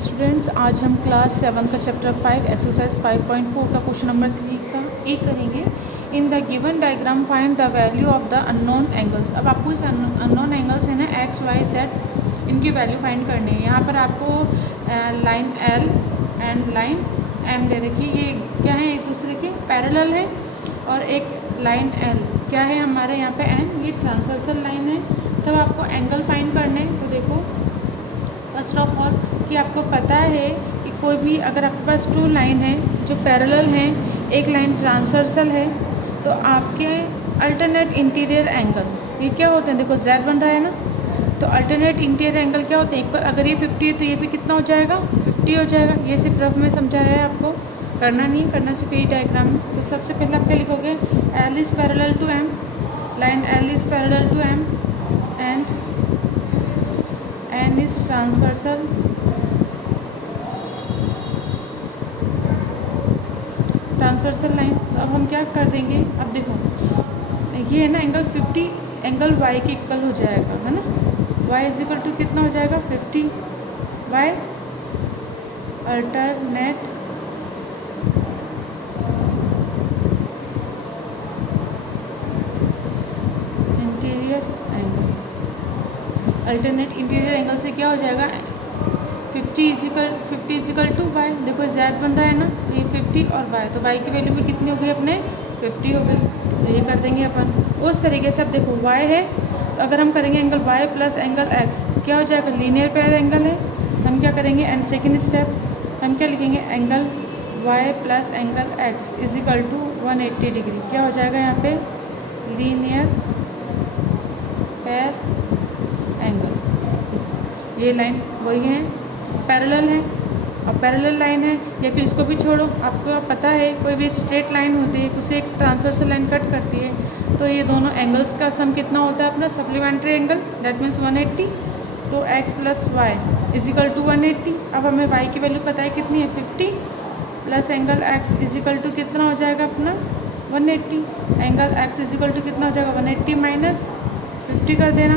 Students, आज हम class 7 का चैप्टर 5 एक्सरसाइज 5.4 का क्वेश्चन नंबर 3 का ए करेंगे। In the given diagram find the value of the unknown angles. अब आपको इस अननोन एंगल्स है ना एक्स वाई जेड, इनकी वैल्यू फाइंड करनी है। यहाँ पर आपको line L and line M दे रखी है। ये क्या है, एक दूसरे के पैरेलल है। और एक लाइन एल क्या है हमारे यहाँ पे एन, ये ट्रांसवर्सल लाइन है। तब आपको एंगल फाइंड करने। तो देखो फर्स्ट ऑफ ऑल कि आपको पता है कि कोई भी अगर आपके पास टू लाइन है जो पैरेलल हैं, एक लाइन ट्रांसवर्सल है, तो आपके अल्टरनेट इंटीरियर एंगल ये क्या होते हैं। देखो जेड बन रहा है ना, तो अल्टरनेट इंटीरियर एंगल क्या होते हैं। एक अगर ये 50 है तो ये भी कितना हो जाएगा, 50 हो जाएगा। ये सिर्फ रफ में समझाया है, आपको करना नहीं है, करना सिर्फ यही डायग्राम में। तो सबसे पहले आप क्या लिखोगे, L is parallel to M, line L is parallel to M and N is transversal line. तो अब हम क्या कर देंगे, अब देखो ये है ना एंगल 50 एंगल वाई के इक्वल हो जाएगा, है ना। वाई इज इक्वल टू कितना हो जाएगा, 50 by alternate interior angle. Alternate interior angle से क्या हो जाएगा, 50 इजिकल टू वाई। देखो जेड बन रहा है ना, तो ये 50 और वाई, तो वाई की वैल्यू भी कितनी हो गई अपने, 50 हो गई। तो ये कर देंगे अपन उस तरीके से। अब देखो वाई है, तो अगर हम करेंगे angle Y plus angle X तो क्या हो जाएगा, लीनियर पेयर एंगल है। हम क्या करेंगे, एंड सेकेंड स्टेप हम क्या लिखेंगे, angle Y plus angle X is equal to 180 degree. क्या हो जाएगा यहाँ पे, लीनियर पेयर एंगल। ये लाइन वही है, पैरेलल है। और पैरेलल लाइन है, या फिर इसको भी छोड़ो, आपको पता है कोई भी स्ट्रेट लाइन होती है, उसे एक ट्रांसवर्सल लाइन कट करती है, तो ये दोनों एंगल्स का सम कितना होता है अपना, सप्लीमेंट्री एंगल, दैट मीन्स 180। तो x plus Y is equal to 180। अब हमें y की वैल्यू पता है कितनी है, 50 plus angle x is equal to कितना हो जाएगा अपना 180। एंगल x इजिकल टू कितना हो जाएगा, 180 माइनस 50 कर देना।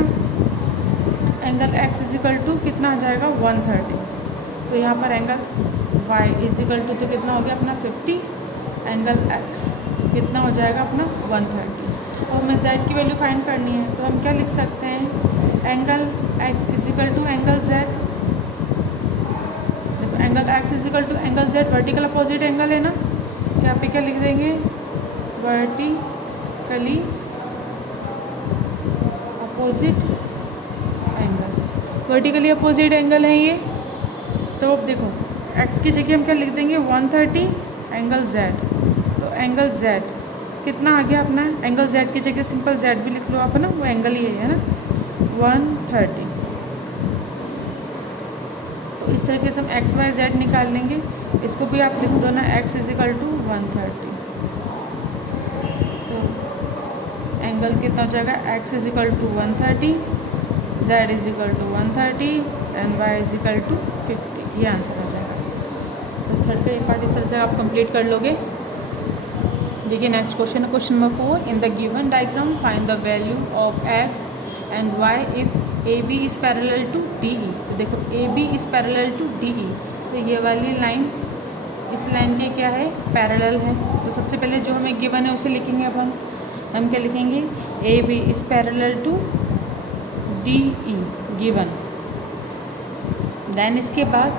एंगल x इजिकल टू कितना आ जाएगा, 130। तो यहाँ पर एंगल y इजिकल टू तो कितना हो गया अपना 50, एंगल x कितना हो जाएगा अपना 130। और हमें z की वैल्यू फाइंड करनी है, तो हम क्या लिख सकते हैं, angle x is equal to angle z। देखो angle x is equal to angle z vertical opposite angle है ना, तो यहाँ पे क्या लिख देंगे, vertically opposite angle. Vertically opposite angle है ये। तो अब देखो x की जगह हम क्या लिख देंगे, 130 एंगल z। तो एंगल z कितना आ गया अपना, एंगल z की जगह सिंपल z भी लिख लो आप, है ना, वो एंगल ही है ना, 130। तो इस तरीके से हम x y z निकाल लेंगे। इसको भी आप लिख दो ना, x इजिकल टू 130। तो एंगल कितना हो जाएगा, x is equal to 130, z is equal to 130 and y is equal to 50। ये आंसर आ जाएगा। तो थर्ड का एक पार्ट इस तरह से आप कंप्लीट कर लोगे। देखिए नेक्स्ट क्वेश्चन है, question number 4। In the given diagram find the value of x and y if AB is parallel to DE। तो देखो AB is parallel to DE, तो ये वाली लाइन इस लाइन के क्या है, पैरेलल है। तो सबसे पहले जो हमें गिवन है उसे लिखेंगे। अब हम क्या लिखेंगे, AB is parallel to DE given. Then इसके बाद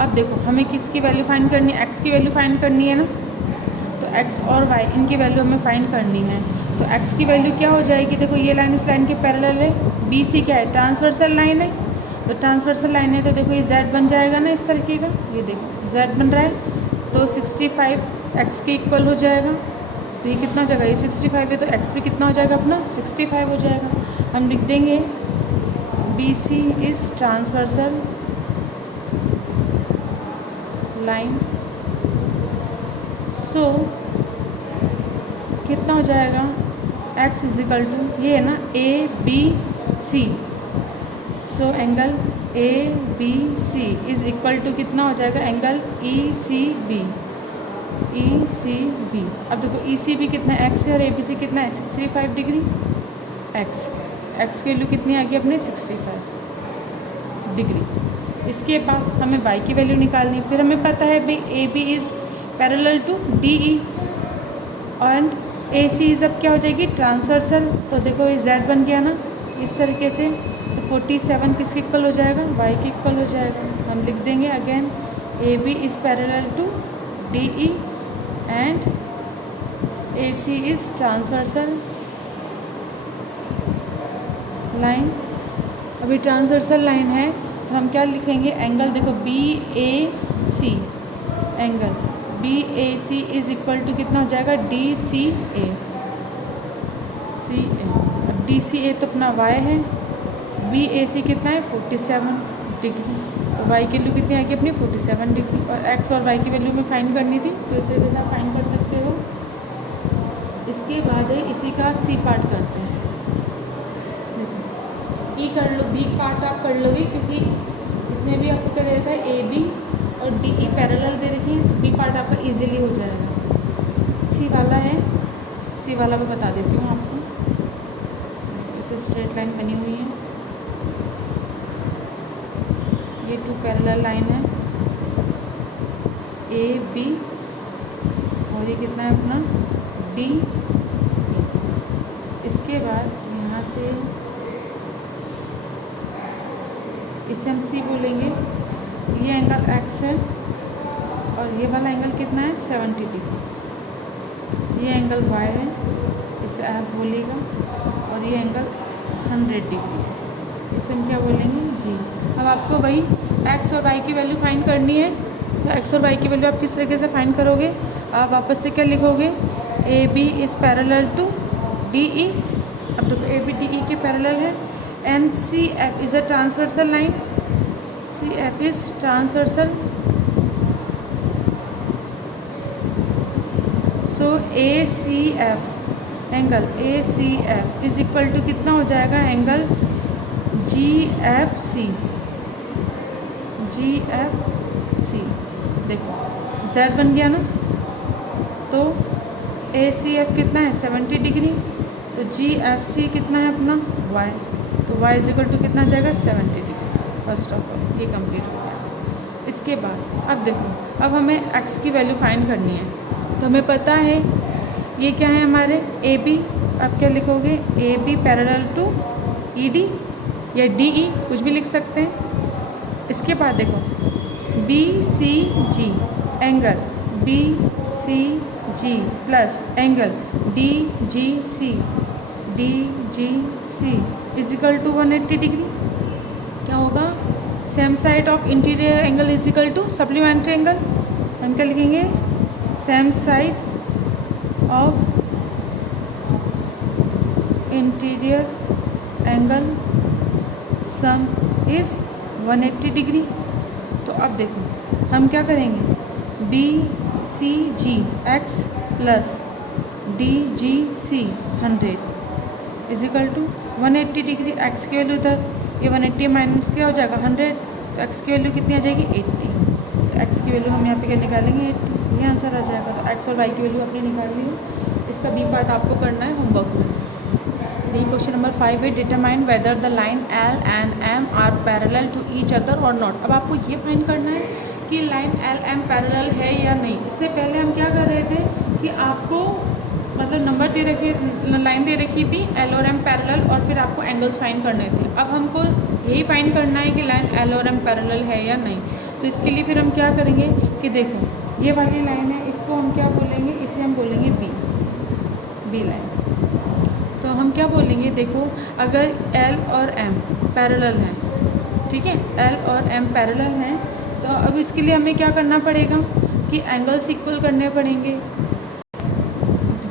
अब देखो हमें किसकी वैल्यू फाइंड करनी है, x की वैल्यू फाइंड करनी है ना। तो x और y इनकी वैल्यू हमें फाइंड करनी है। तो x की वैल्यू क्या हो जाएगी, देखो ये लाइन इस लाइन के पैरेलल है, BC क्या है, ट्रांसवर्सल लाइन है। तो ट्रांसवर्सल लाइन है, तो देखो ये z बन जाएगा ना इस तरीके का, ये देखो z बन रहा है, तो 65 x के इक्वल हो जाएगा। तो ये कितना हो जाएगा, ये 65 है, तो x भी कितना हो जाएगा अपना 65 हो जाएगा। हम लिख देंगे BC इज़ ट्रांसवर्सल लाइन, सो कितना हो जाएगा, x इजिकल टू ये है ना ABC। So angle ABC is equal to कितना हो जाएगा, एंगल ECB। अब देखो ECB कितना है, x है, और ABC कितना है, 65 डिग्री। x की वैल्यू कितनी आ गई अपने, 65 डिग्री। इसके बाद हमें y की वैल्यू निकालनी है। फिर हमें पता है भाई A B is parallel to D E and A C is अब क्या हो जाएगी ट्रांसवर्सल। तो देखो ये z बन गया ना इस तरीके से। तो 47 किसके इक्वल हो जाएगा y के इक्वल हो जाएगा। हम लिख देंगे again A B is parallel to D E and A C is transversal line. अभी ट्रांसवर्सल लाइन है तो हम क्या लिखेंगे एंगल देखो B A C angle B A C is equal to कितना हो जाएगा डी सी ए अब डी सी ए तो अपना y है, बी ए सी कितना है 47 डिग्री। तो y की वैल्यू कितनी आएगी अपनी 47 डिग्री। और x और y की वैल्यू में फाइंड करनी थी तो इस तरीके से आप फाइंड कर सकते हो। इसके बाद है इसी का सी पार्ट करते हैं। ई कर लो, बी पार्ट आप कर लोगे क्योंकि इसमें भी आपको क्या दे रखा है ए बी और डी ई पैरेलल दे रखी है तो बी पार्ट आपका इजीली हो जाएगा। सी वाला है, सी वाला मैं बता देती हूँ आपको। इसे स्ट्रेट लाइन बनी हुई है, ये 2 पैरेलल लाइन है ए बी और ये कितना है अपना डी। इसके बाद यहाँ से इसे हम सी बोलेंगे। ये एंगल x है और ये वाला एंगल कितना है 70 डिग्री। ये एंगल y है, इसे f बोलेगा। और ये एंगल 100 डिग्री है, इसे हम क्या बोलेंगे g। अब आपको वही x और y की वैल्यू फाइंड करनी है। तो x और y की वैल्यू आप किस तरीके से फाइंड करोगे, आप वापस से क्या लिखोगे A B is parallel to D E. अब देखो ए बी डी ई के पैरेलल है and C F is a transversal line, C F is transversal. So A C F angle A C F is equal to कितना हो जाएगा angle G F C, G F C. देखो z बन गया ना, तो ए C F कितना है 70 डिग्री। तो जी एफ सी कितना है अपना y, तो y इज इक्वल टू कितना जाएगा 70 डिग्री। फर्स्ट ऑफ ऑल ये कंप्लीट हो गया। इसके बाद अब देखो अब हमें x की वैल्यू फाइंड करनी है। तो हमें पता है ये क्या है हमारे ए बी। आप क्या लिखोगे A B parallel to E D या डी ई कुछ भी लिख सकते हैं। इसके बाद देखो B C G angle B C G plus angle D G C, D G C is equal to 180 degree. क्या होगा same side of interior angle is equal to supplementary angle. हम क्या लिखेंगे same side of interior angle sum is 180 degree. तो अब देखो हम क्या करेंगे B C G X plus D G C 100 is equal to 180 degree. X की वैल्यू इधर ये 180 माइनस क्या हो जाएगा 100, तो एक्स की वैल्यू कितनी आ जाएगी 80। तो एक्स की वैल्यू हम यहाँ पे क्या निकालेंगे 80, ये आंसर आ जाएगा। तो एक्स और वाई की वैल्यू आपने निकाल ली है। इसका बी पार्ट आपको करना है होमवर्क में। देखिए क्वेश्चन नंबर 5 है determine whether the line L and M are parallel to each other और नॉट। अब आपको ये फाइंड करना है कि लाइन एल एम पैरेलल है या नहीं। इससे पहले हम क्या कर रहे थे कि आपको मतलब नंबर दे रखे लाइन दे रखी थी एल और एम पैरेलल और फिर आपको एंगल्स फाइंड करने थे। अब हमको यही फाइंड करना है कि लाइन एल और एम पैरेलल है या नहीं। तो इसके लिए फिर हम क्या करेंगे कि देखो ये वाली लाइन है, इसको हम क्या बोलेंगे, इसे हम बोलेंगे बी लाइन। तो हम क्या बोलेंगे देखो अगर एल और एम पैरेलल हैं, ठीक है, एल और एम पैरेलल हैं, तो अब इसके लिए हमें क्या करना पड़ेगा कि एंगल्स इक्वल करने पड़ेंगे।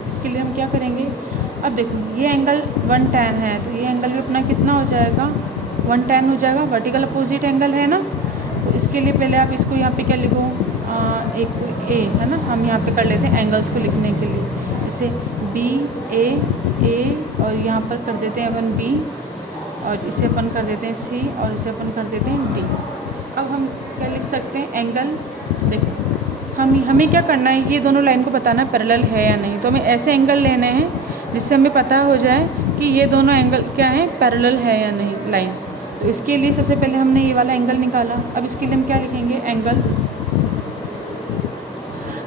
इसके लिए हम क्या करेंगे, अब देखो ये एंगल 110 है तो ये एंगल भी अपना कितना हो जाएगा 110 हो जाएगा। वर्टिकल अपोजिट एंगल है ना। तो इसके लिए पहले आप इसको यहाँ पे क्या लिखो एक ए है ना, हम यहाँ पे कर लेते हैं एंगल्स को लिखने के लिए। इसे बी ए और यहाँ पर कर देते हैं अपन बी और इसे अपन कर देते हैं सी और इसे अपन कर देते हैं डी। अब हम क्या लिख सकते हैं एंगल, देखो हमें क्या करना है ये दोनों लाइन को बताना है पैरेलल है या नहीं। तो हमें ऐसे एंगल लेने हैं जिससे हमें पता हो जाए कि ये दोनों एंगल क्या है पैरेलल है या नहीं लाइन। तो इसके लिए सबसे पहले हमने ये वाला एंगल निकाला। अब इसके लिए हम क्या लिखेंगे, एंगल,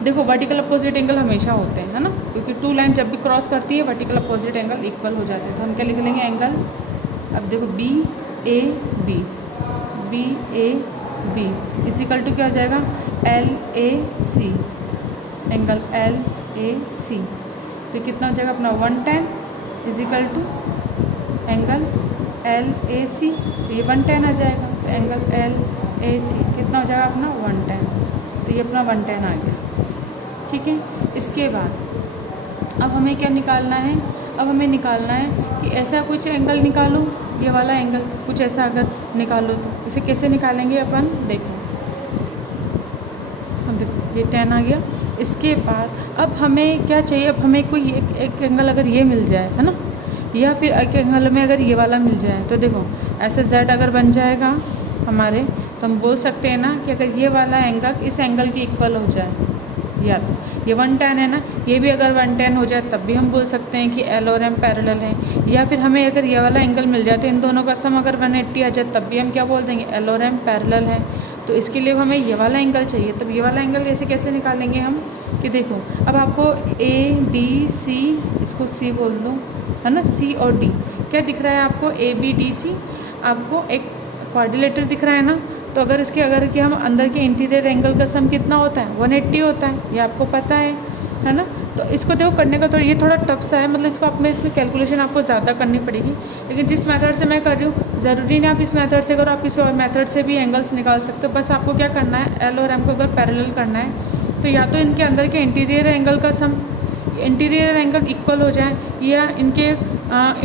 देखो वर्टिकल अपोजिट एंगल हमेशा होते हैं, है ना, क्योंकि टू लाइन जब भी क्रॉस करती है वर्टिकल अपोजिट एंगल इक्वल हो जाते हैं। तो हम क्या लिख लेंगे, एंगल, अब देखो B A B, B A B is equal to क्या हो जाएगा, L A C, angle L A C. तो कितना हो जाएगा अपना 110 is equal to angle L A C, तो ये 110 आ जाएगा। तो एंगल एल ए सी कितना हो जाएगा अपना 110, तो ये अपना 110 आ गया। ठीक है, इसके बाद अब हमें क्या निकालना है, अब हमें निकालना है कि ऐसा कुछ एंगल निकालो, ये वाला एंगल कुछ ऐसा अगर निकालो तो इसे कैसे निकालेंगे अपन, देखो अब देखो ये 10 आ गया। इसके बाद अब हमें क्या चाहिए, अब हमें कोई एक एंगल अगर ये मिल जाए, है ना, या फिर एक एंगल में अगर ये वाला मिल जाए, तो देखो ऐसे z अगर बन जाएगा हमारे, तो हम बोल सकते हैं ना कि अगर ये वाला एंगल इस एंगल की इक्वल हो जाए, या तो ये 110 है ना, ये भी अगर 110 हो जाए तब भी हम बोल सकते हैं कि एल और एम पैरेलल हैं। या फिर हमें अगर ये वाला एंगल मिल जाए तो इन दोनों का सम अगर 180 आ जाए तब भी हम क्या बोल देंगे, एल और एम पैरेलल हैं। तो इसके लिए हमें ये वाला एंगल चाहिए। तब ये वाला एंगल ऐसे कैसे निकालेंगे हम, कि देखो अब आपको ए बी सी, इसको सी बोल दो, है ना, सी और डी क्या दिख रहा है आपको, ए बी डी सी, आपको एक क्वाड्रिलेटर दिख रहा है ना। तो अगर इसके अगर कि हम अंदर के इंटीरियर एंगल का सम कितना होता है, 180 होता है, ये आपको पता है ना। तो इसको देखो करने का ये थोड़ा टफ सा है, मतलब इसको आप में इसमें कैलकुलेशन आपको ज़्यादा करनी पड़ेगी। लेकिन जिस मेथड से मैं कर रही हूँ ज़रूरी नहीं आप इस मेथड से करो, आप किसी और मेथड से भी एंगल्स निकाल सकते हो। बस आपको क्या करना है, एल और एम को अगर पैरेलल करना है तो या तो इनके अंदर के इंटीरियर एंगल का सम, इंटीरियर एंगल इक्वल हो जाए, या इनके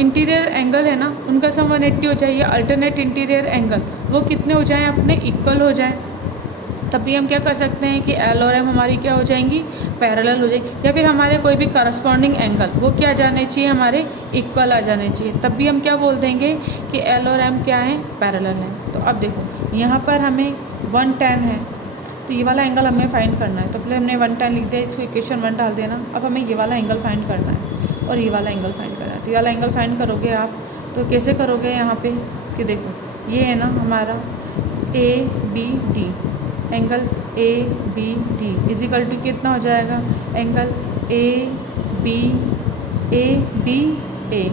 इंटीरियर एंगल है ना उनका सम 180 हो जाए, या अल्टरनेट इंटीरियर एंगल वो कितने हो जाएं अपने, इक्वल हो जाए। तब भी हम क्या कर सकते हैं कि एल और एम हमारी क्या हो जाएंगी, पैरेलल हो जाएगी। या फिर हमारे कोई भी करस्पॉन्डिंग एंगल वो क्या आ जाने चाहिए, हमारे इक्वल आ जाने चाहिए। तब भी हम क्या बोल देंगे कि एल और एम क्या है, पैरेलल हैं। तो अब देखो यहाँ पर हमें 110 है, तो ये वाला एंगल हमें फाइंड करना है। तो पहले हमने 110 लिख दिया, इसको इक्वेशन 1 डाल देना। अब हमें ये वाला एंगल फाइंड करना है और ये वाला एंगल फाइंड करना है। तो ये वाला एंगल फाइंड करोगे आप तो कैसे करोगे, यहाँ पे कि देखो ये है ना हमारा A B D, angle A B D is equal to कितना हो जाएगा, एंगल ए बी ए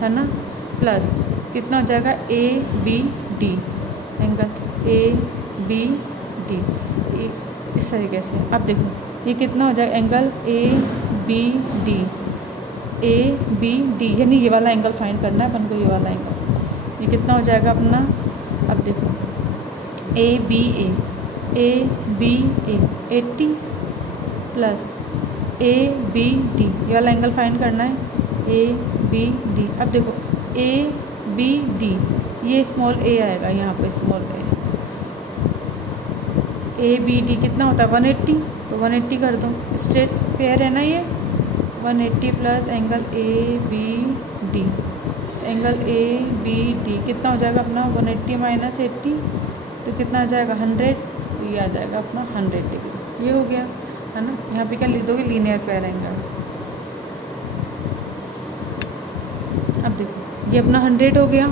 है ना, प्लस कितना हो जाएगा A B D, angle A B D, इस तरीके से। अब देखो ये कितना हो जाएगा, angle A B D, A B D, यानी ये वाला एंगल फाइंड करना है अपन को, ये वाला एंगल ये कितना हो जाएगा अपना। अब देखो A B A 80 plus A B D, ये वाला एंगल फाइंड करना है, ए बी डी। अब देखो ए बी डी, ये स्मॉल ए आएगा यहाँ पे, स्मॉल ए बी डी कितना होता है 180, तो 180 कर दो, स्ट्रेट पेयर है ना ये, 180 plus angle A B D, angle A B D कितना हो जाएगा अपना 180 माइनस 80, तो कितना आ जाएगा 100, ये आ जाएगा अपना 100 डिग्री। ये हो गया है ना। यहाँ पे क्या लिख दोगे, लीनियर पेयर एंगल। अब देखो ये अपना 100 हो गया,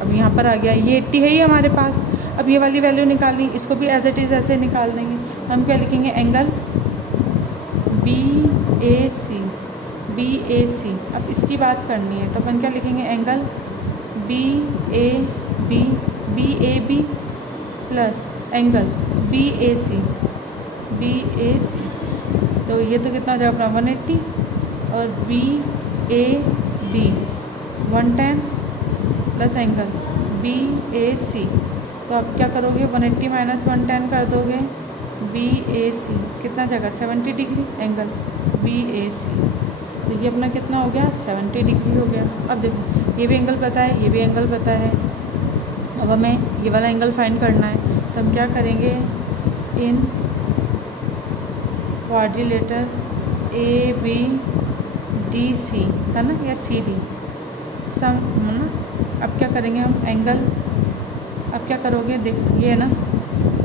अब यहाँ पर आ गया, ये 80 है ही हमारे पास। अब ये वाली वैल्यू निकालनी, इसको भी एज इट इज़ ऐसे निकाल देंगे। हम क्या लिखेंगे, एंगल बी ए सी। अब इसकी बात करनी है तो अपन क्या लिखेंगे, angle B A B plus angle B A C. तो ये तो कितना हो जाएगा अपना 180, और B A B 110 plus angle B A C. तो आप क्या करोगे, 180 माइनस 110 कर दोगे, बी ए सी कितना जाएगा 70 degree, angle B A C. तो ये अपना कितना हो गया 70 डिग्री हो गया। अब देखो ये भी एंगल पता है, ये भी एंगल पता है। अब हमें ये वाला एंगल फाइंड करना है, तो हम क्या करेंगे, in quadrilateral A B D C है ना, या सी डी सम है ना। अब क्या करेंगे हम, एंगल, अब क्या करोगे, देखो ये है ना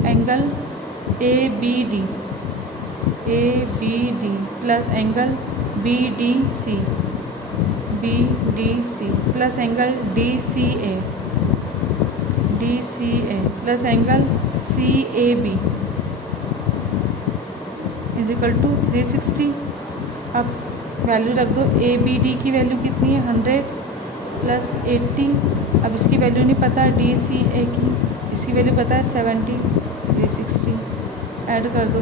angle A B D plus angle B D C plus angle D C A. DCA plus angle CAB is equal to 360। अब वैल्यू रख दो, ABD की वैल्यू कितनी है 100 प्लस 80। अब इसकी वैल्यू नहीं पता DCA की, इसकी वैल्यू पता है 70, 360 ऐड कर दो।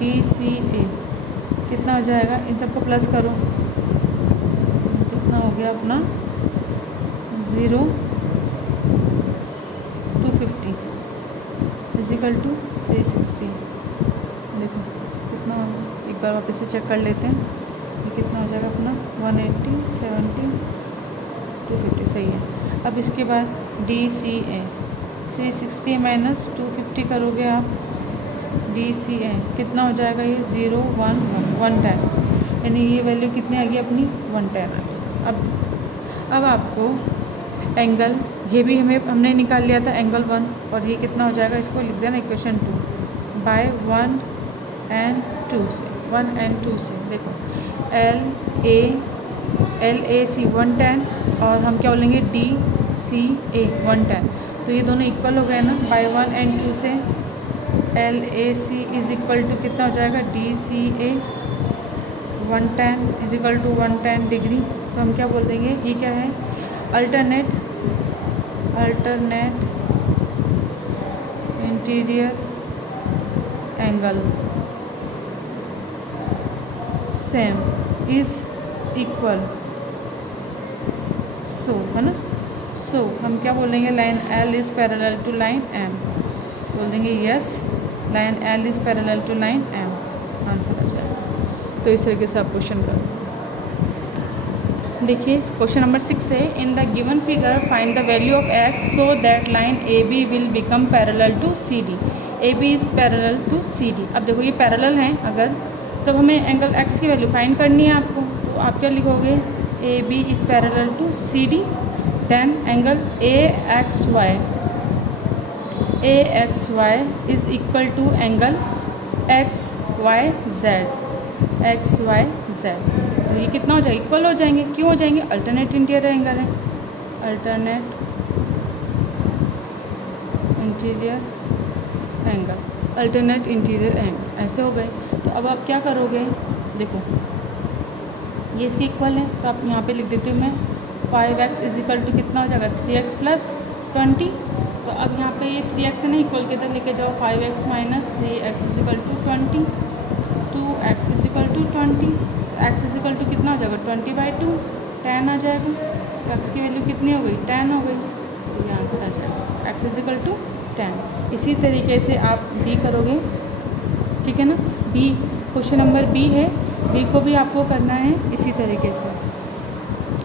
DCA कितना हो जाएगा, इन सबको प्लस करो, कितना हो गया अपना 0 250 इज इक्वल टू 360। देखो कितना, एक बार वापस से चेक कर लेते हैं, ये कितना हो जाएगा अपना 180 70 250 सही है। अब इसके बाद DCA 360 माइनस 250 करोगे आप, DCA कितना हो जाएगा, ये 0 1 110, यानी ये वैल्यू कितनी आ गई अपनी 110 आ गई। अब आपको एंगल, ये भी हमने निकाल लिया था एंगल 1, और ये कितना हो जाएगा, इसको लिख देना इक्वेशन 2 बाय 1 and 2 से, 1 and 2 से देखो LAC 110 और हम क्या बोलेंगे DCA 110, तो ये दोनों इक्वल हो गए ना, बाय 1 and 2 से LAC इज इक्वल टू कितना हो जाएगा DCA 110 is equal to 110 degree. तो हम क्या बोल देंगे, ये क्या है, alternate interior angle same is equal, so है ना, सो हम क्या बोलेंगे, line L is parallel to line M, बोल देंगे yes line L is parallel to line M, answer आ जाएगा। तो इस तरीके से आप क्वेश्चन करो। देखिए क्वेश्चन नंबर 6 है, in the given figure find the value of x so that line AB will become parallel to CD। AB is parallel to CD। अब देखो ये पैरेलल हैं, अगर तब हमें एंगल x की वैल्यू फाइंड करनी है आपको, तो आप क्या लिखोगे, AB is parallel to CD, then angle AXY is equal to angle XYZ। तो ये कितना हो जाएगा, इक्वल हो जाएंगे, क्यों हो जाएंगे, अल्टरनेट इंटीरियर एंगल है, अल्टरनेट इंटीरियर एंगल ऐसे हो गए। तो अब आप क्या करोगे, देखो ये इसके इक्वल है, तो आप यहाँ पे लिख देती हूँ मैं 5x इज इक्वल टू कितना हो जाएगा 3x प्लस 20। तो अब यहाँ पे ये 3x है ना, इक्वल के इधर लेके जाओ, 5x minus 3x is equal to 20, 2x is equal to 20, तो x इज इक्वल टू कितना हो जाएगा 20/2, 10 आ जाएगा। तो x की वैल्यू कितनी हो गई 10 हो गई, तो ये आंसर आ जाएगा x इज इक्वल टू 10। इसी तरीके से आप b करोगे, ठीक है ना, b क्वेश्चन नंबर b है, b को भी आपको करना है इसी तरीके से,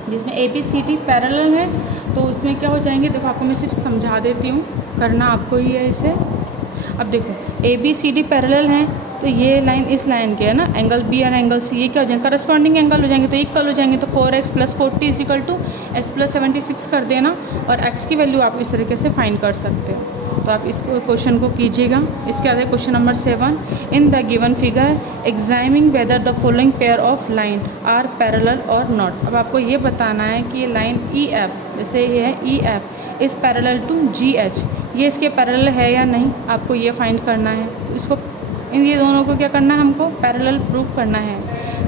जिसमें ABCD पैरेलल है, तो उसमें क्या हो जाएंगे, देखो आपको मैं सिर्फ समझा देती हूँ, करना आपको ही है इसे। अब देखो ABCD पैरेलल हैं, तो ये लाइन इस लाइन के है ना, एंगल B और एंगल C ये क्या हो जाएंगे, करस्पॉन्डिंग एंगल हो जाएंगे, तो इक्वल हो जाएंगे। तो 4x plus 40 is equal to x plus 76 कर देना, और x की वैल्यू आप इस तरीके से फाइंड कर सकते हो। तो आप इसको क्वेश्चन को कीजिएगा। इसके बाद है question number 7, in the given figure examining whether the following pair of line are parallel और नॉट। अब आपको ये बताना है कि ये लाइन EF, जैसे ये है EF is parallel to GH, ये इसके पैरेलल है या नहीं, आपको ये फाइंड करना है। तो इसको ये दोनों को क्या करना है, हमको पैरेलल प्रूफ करना है।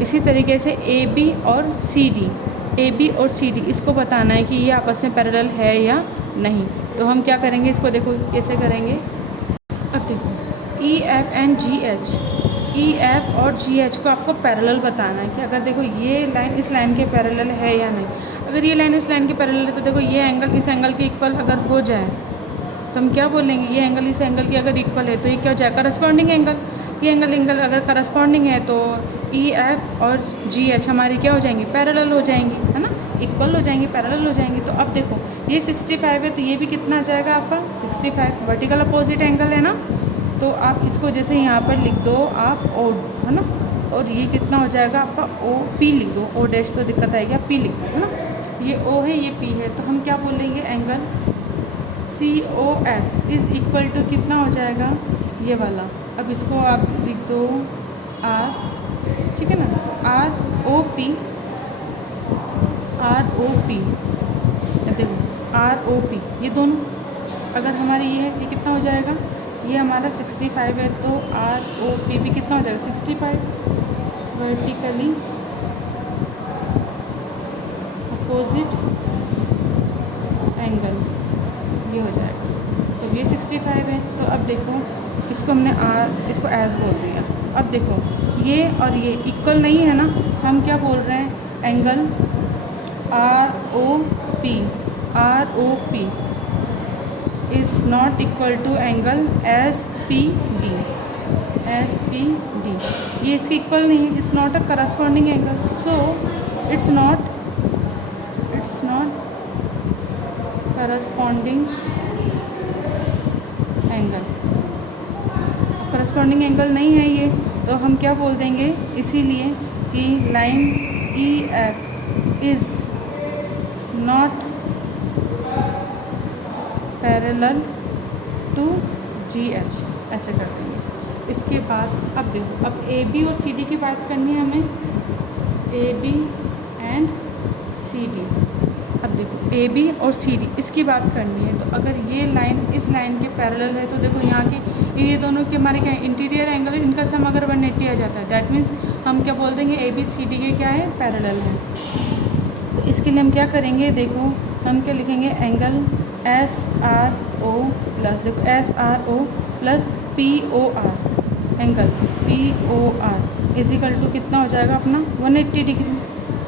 इसी तरीके से AB और CD इसको बताना है कि ये आपस में पैरेलल है या नहीं। तो हम क्या करेंगे, इसको देखो कैसे करेंगे। अब देखो EF और GH को आपको पैरेलल बताना है कि अगर देखो ये लाइन इस लाइन के पैरेलल है या नहीं। अगर ये लाइन इस लाइन के पैरेलल है, तो देखो ये एंगल इस एंगल के इक्वल अगर हो जाए, तो हम क्या बोलेंगे, ये एंगल इस एंगल की अगर इक्वल है, तो ये क्या हो जाएगा, करस्पॉन्डिंग एंगल। ये एंगल अगर करस्पॉन्डिंग है, तो EF और GH हमारी क्या हो जाएंगी, पैरेलल हो जाएंगी, है ना, इक्वल हो जाएंगी, पैरेलल हो जाएंगी। तो अब देखो ये 65 है, तो ये भी कितना आ जाएगा आपका 65, वर्टिकल अपोजिट एंगल है ना। तो आप इसको जैसे यहाँ पर लिख दो आप O, है ना, और ये कितना हो जाएगा आपका OP लिख दो, O डैश तो दिक्कत आएगी, आप P लिख दो, है ना, ये O है ये P है। तो हम क्या बोलेंगे, angle COF is equal to कितना हो जाएगा, ये वाला। अब इसको आप लिख दो R, ठीक है ना, तो ROP देखो ROP ये दोनों, अगर हमारी ये है, ये कितना हो जाएगा, ये हमारा 65 है, तो ROP भी कितना हो जाएगा 65 वर्टिकली अपोजिट एंगल, ये हो जाएगा। तो ये 65 है। तो अब देखो इसको हमने इसको एज बोल दिया। अब देखो ये और ये इक्वल नहीं है ना, हम क्या बोल रहे हैं, angle ROP is not equal to angle SPD। ये इसके इक्वल नहीं है, it's not a corresponding angle, so it's not corresponding angle. Corresponding angle नहीं है ये, तो हम क्या बोल देंगे, इसीलिए कि line EF is not parallel to GH, ऐसे कर देंगे। इसके बाद अब देखो, अब AB और CD की बात करनी है हमें, AB एंड CD। अब देखो AB और CD इसकी बात करनी है, तो अगर ये लाइन इस लाइन के पैरेलल है, तो देखो यहाँ के ये दोनों के हमारे क्या है, इंटीरियर एंगल है, इनका सम अगर 180 आ जाता है, दैट मीन्स हम क्या बोल देंगे, ABCD के क्या है, पैरेलल है। तो इसके लिए हम क्या करेंगे, देखो हम क्या लिखेंगे, एंगल SRO प्लस, देखो SRO plus POR, angle POR is equal to कितना हो जाएगा अपना 180 डिग्री।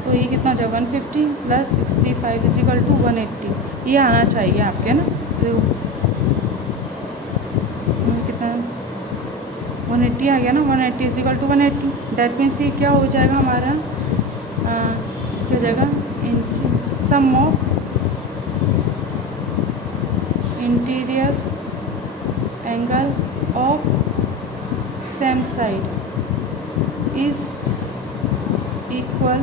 तो ये कितना हो जाएगा 150 प्लस 65 इजिकल टू 180, ये आना चाहिए आपके ना। तो कितना 180 आ गया ना, 180 इजिकल टू 180, दैट मीन्स ये क्या हो जाएगा हमारा, क्या हो जाएगा, sum of interior angle of same side is equal,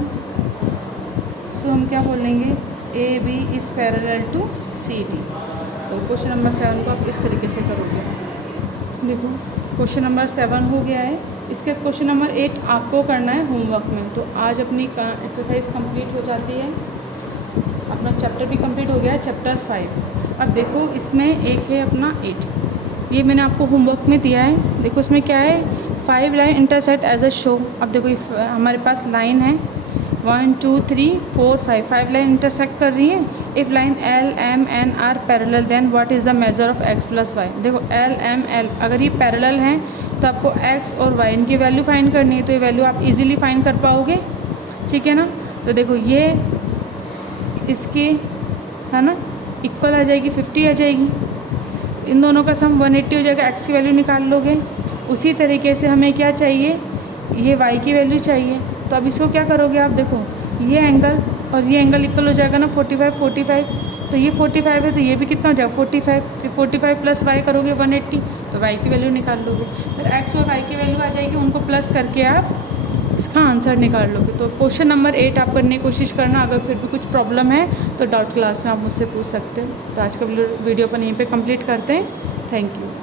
so हम क्या बोलेंगे, AB is parallel to CD। तो क्वेश्चन नंबर 7 को आप इस तरीके से करोगे। देखो क्वेश्चन नंबर 7 हो गया है। इसके क्वेश्चन नंबर 8 आपको करना है होमवर्क में। तो आज अपनी एक्सरसाइज कंप्लीट हो जाती है, अपना चैप्टर भी कंप्लीट हो गया है, चैप्टर 5। अब देखो इसमें एक है अपना 8, ये मैंने आपको होमवर्क में दिया है। देखो इसमें क्या है, 5 line intersect as a show. अब देखो हमारे पास लाइन है 1 2 3 4 5 लाइन इंटरसेक्ट कर रही हैं। If line L M N are parallel then what is the measure of x plus y. देखो L M L अगर ये पैरेलल हैं तो आपको x और y इनकी वैल्यू फाइंड करनी है, तो ये वैल्यू आप इजीली फाइंड कर पाओगे, ठीक है ना। तो देखो ये इसके है ना इक्वल आ जाएगी, 50 आ जाएगी, इन दोनों का सम 180 हो जाएगा, x की वैल्यू निकाल लोगे। उसी तरीके से हमें क्या चाहिए, ये y की वैल्यू चाहिए। तो अब इसको क्या करोगे आप, देखो ये एंगल और ये एंगल इक्वल हो जाएगा ना 45, तो ये 45 है, तो ये भी कितना हो जाएगा 45, फिर 45 प्लस y करोगे 180, तो y की वैल्यू निकाल लोगे। फिर x और y की वैल्यू आ जाएगी, उनको प्लस करके आप इसका आंसर निकाल लोगे। तो क्वेश्चन नंबर 8 आप करने की कोशिश करना। अगर फिर भी कुछ प्रॉब्लम है तो डाउट क्लास में आप मुझसे पूछ सकते हो। तो आज का वीडियो अपन यहीं पे कंप्लीट करते हैं। Thank you.